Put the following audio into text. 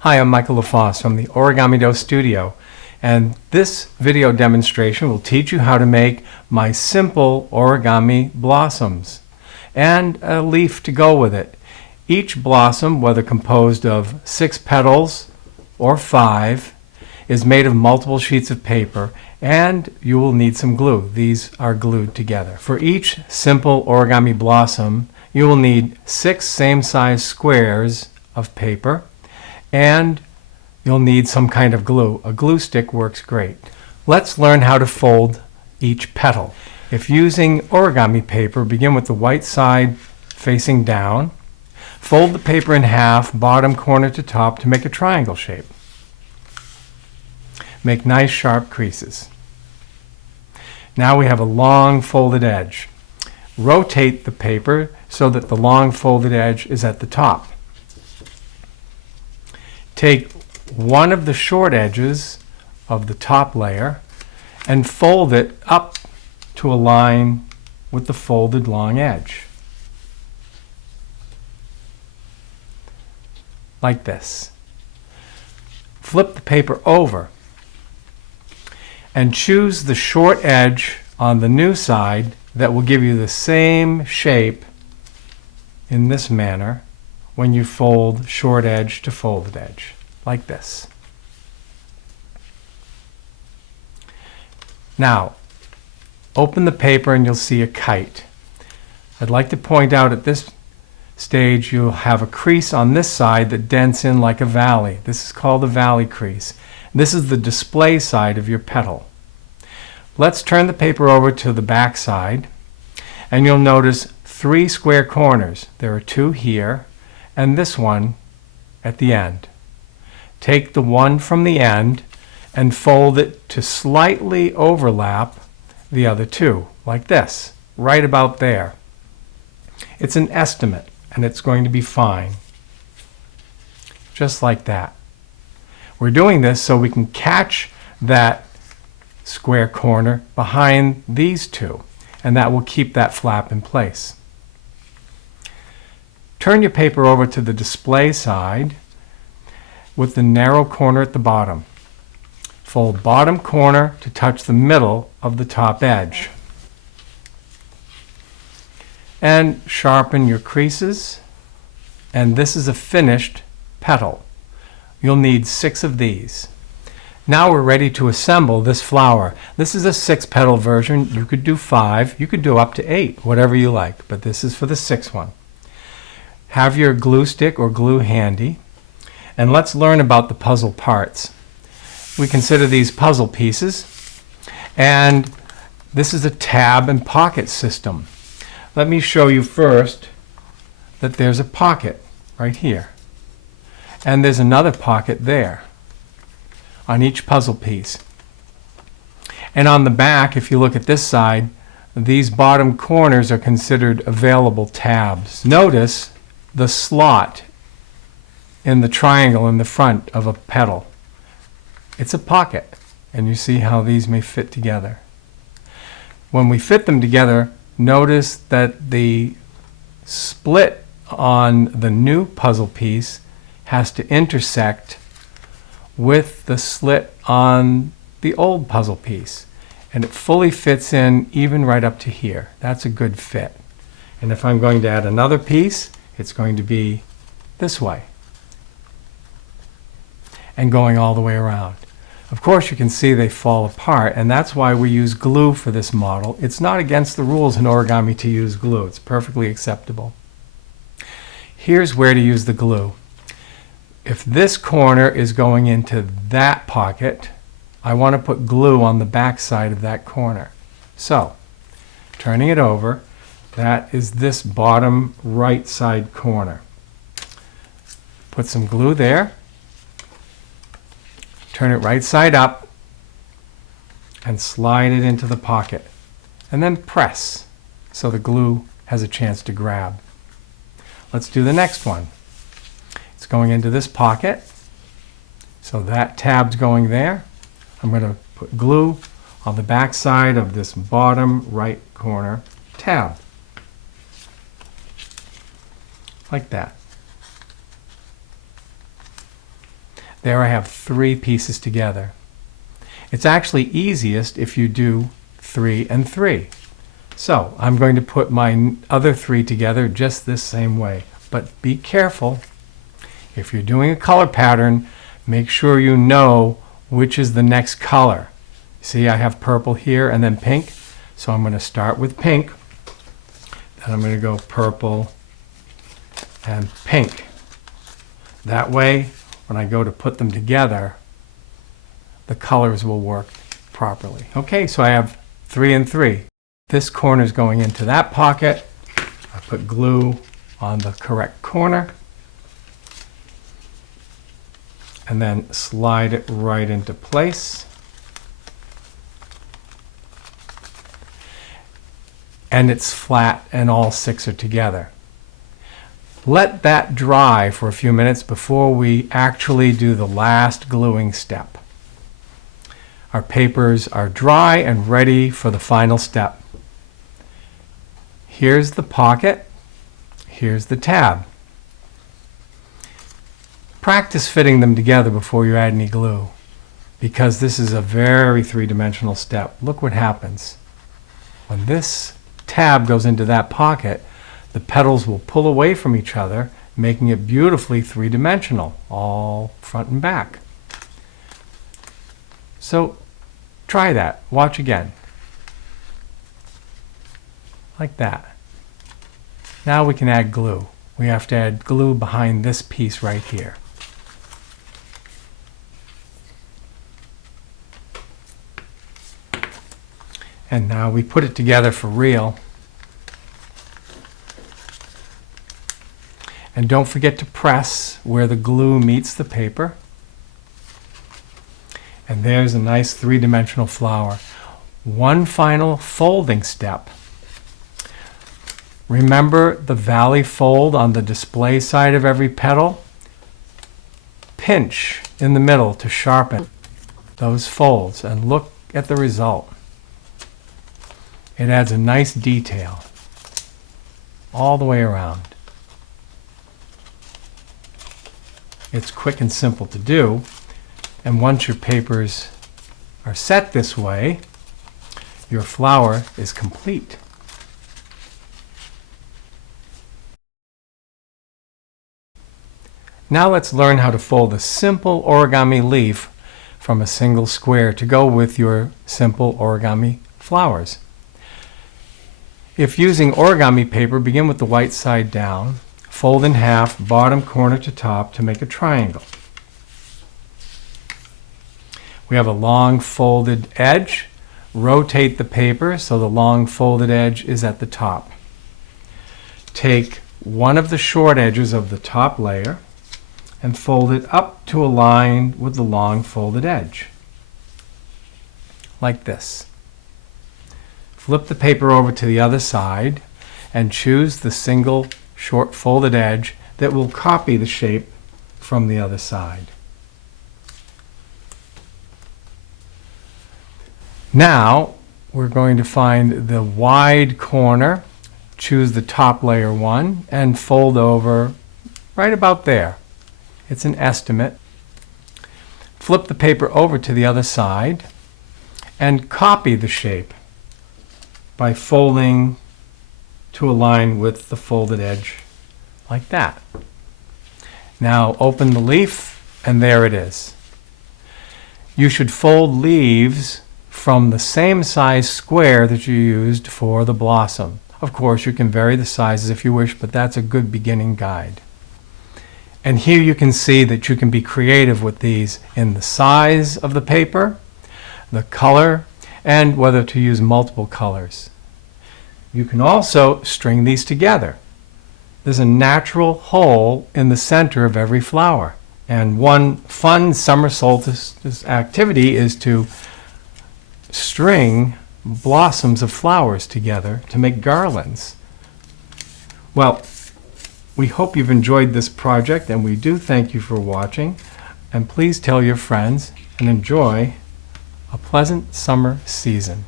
Hi, I'm Michael LaFosse from the Origami Dough Studio, and this video demonstration will teach you how to make my simple origami blossoms and a leaf to go with it. Each blossom, whether composed of 6 petals or 5, is made of multiple sheets of paper, and you will need some glue. These are glued together. For each simple origami blossom, you will need 6 same-size squares of paper, and you'll need some kind of glue. A glue stick works great. Let's learn how to fold each petal. If using origami paper, begin with the white side facing down. Fold the paper in half, bottom corner to top, to make a triangle shape. Make nice sharp creases. Now we have a long folded edge. Rotate the paper so that the long folded edge is at the top. Take one of the short edges of the top layer and fold it up to align with the folded long edge. Like this. Flip the paper over and choose the short edge on the new side that will give you the same shape in this manner when you fold short edge to folded edge, like this. Now, open the paper and you'll see a kite. I'd like to point out at this stage you'll have a crease on this side that dents in like a valley. This is called a valley crease. This is the display side of your petal. Let's turn the paper over to the back side, and you'll notice 3 square corners. There are 2 here and this one at the end. Take the one from the end and fold it to slightly overlap the other 2, like this, right about there. It's an estimate, and it's going to be fine. Just like that. We're doing this so we can catch that square corner behind these 2, and that will keep that flap in place. Turn your paper over to the display side with the narrow corner at the bottom. Fold bottom corner to touch the middle of the top edge. And sharpen your creases, and this is a finished petal. You'll need 6 of these. Now we're ready to assemble this flower. This is a 6-petal version. You could do 5, you could do up to 8, whatever you like, but this is for the 6th one. Have your glue stick or glue handy, and let's learn about the puzzle parts. We consider these puzzle pieces, and this is a tab and pocket system. Let me show you first that there's a pocket right here, and there's another pocket there on each puzzle piece. And on the back, if you look at this side, these bottom corners are considered available tabs. Notice the slot in the triangle in the front of a petal. It's a pocket, and you see how these may fit together. When we fit them together, notice that the split on the new puzzle piece has to intersect with the slit on the old puzzle piece, and it fully fits in even right up to here. That's a good fit. And if I'm going to add another piece, it's going to be this way and going all the way around. Of course, you can see they fall apart, and that's why we use glue for this model. It's not against the rules in origami to use glue. It's perfectly acceptable. Here's where to use the glue. If this corner is going into that pocket, I want to put glue on the back side of that corner. So, turning it over, that is this bottom right side corner. Put some glue there. Turn it right side up and slide it into the pocket. And then press so the glue has a chance to grab. Let's do the next one. It's going into this pocket. So that tab's going there. I'm going to put glue on the back side of this bottom right corner tab. Like that. There I have 3 pieces together. It's actually easiest if you do 3 and 3. So I'm going to put my other 3 together just this same way. But be careful. If you're doing a color pattern, make sure you know which is the next color. See, I have purple here and then pink. So I'm going to start with pink. Then I'm going to go purple and pink. That way, when I go to put them together, the colors will work properly. Okay, so I have 3 and 3. This corner is going into that pocket. I put glue on the correct corner and then slide it right into place. And it's flat and all 6 are together. Let that dry for a few minutes before we actually do the last gluing step. Our papers are dry and ready for the final step. Here's the pocket. Here's the tab. Practice fitting them together before you add any glue, because this is a very three-dimensional step. Look what happens. When this tab goes into that pocket, the petals will pull away from each other, making it beautifully three-dimensional, all front and back. So try that. Watch again. Like that. Now we can add glue. We have to add glue behind this piece right here. And now we put it together for real. And don't forget to press where the glue meets the paper. And there's a nice three-dimensional flower. One final folding step. Remember the valley fold on the display side of every petal? Pinch in the middle to sharpen those folds and look at the result. It adds a nice detail all the way around. It's quick and simple to do, and once your papers are set this way, your flower is complete. Now let's learn how to fold a simple origami leaf from a single square to go with your simple origami flowers. If using origami paper, begin with the white side down, fold in half, bottom corner to top to make a triangle. We have a long folded edge. Rotate the paper so the long folded edge is at the top. Take one of the short edges of the top layer and fold it up to align with the long folded edge, like this. Flip the paper over to the other side and choose the single short folded edge that will copy the shape from the other side. Now we're going to find the wide corner, choose the top layer one, and fold over right about there. It's an estimate. Flip the paper over to the other side and copy the shape by folding to align with the folded edge like that. Now open the leaf and there it is. You should fold leaves from the same size square that you used for the blossom. Of course, you can vary the sizes if you wish, but that's a good beginning guide. And here you can see that you can be creative with these in the size of the paper, the color, and whether to use multiple colors. You can also string these together. There's a natural hole in the center of every flower. And one fun summer solstice activity is to string blossoms of flowers together to make garlands. Well, we hope you've enjoyed this project, and we do thank you for watching. And please tell your friends and enjoy a pleasant summer season.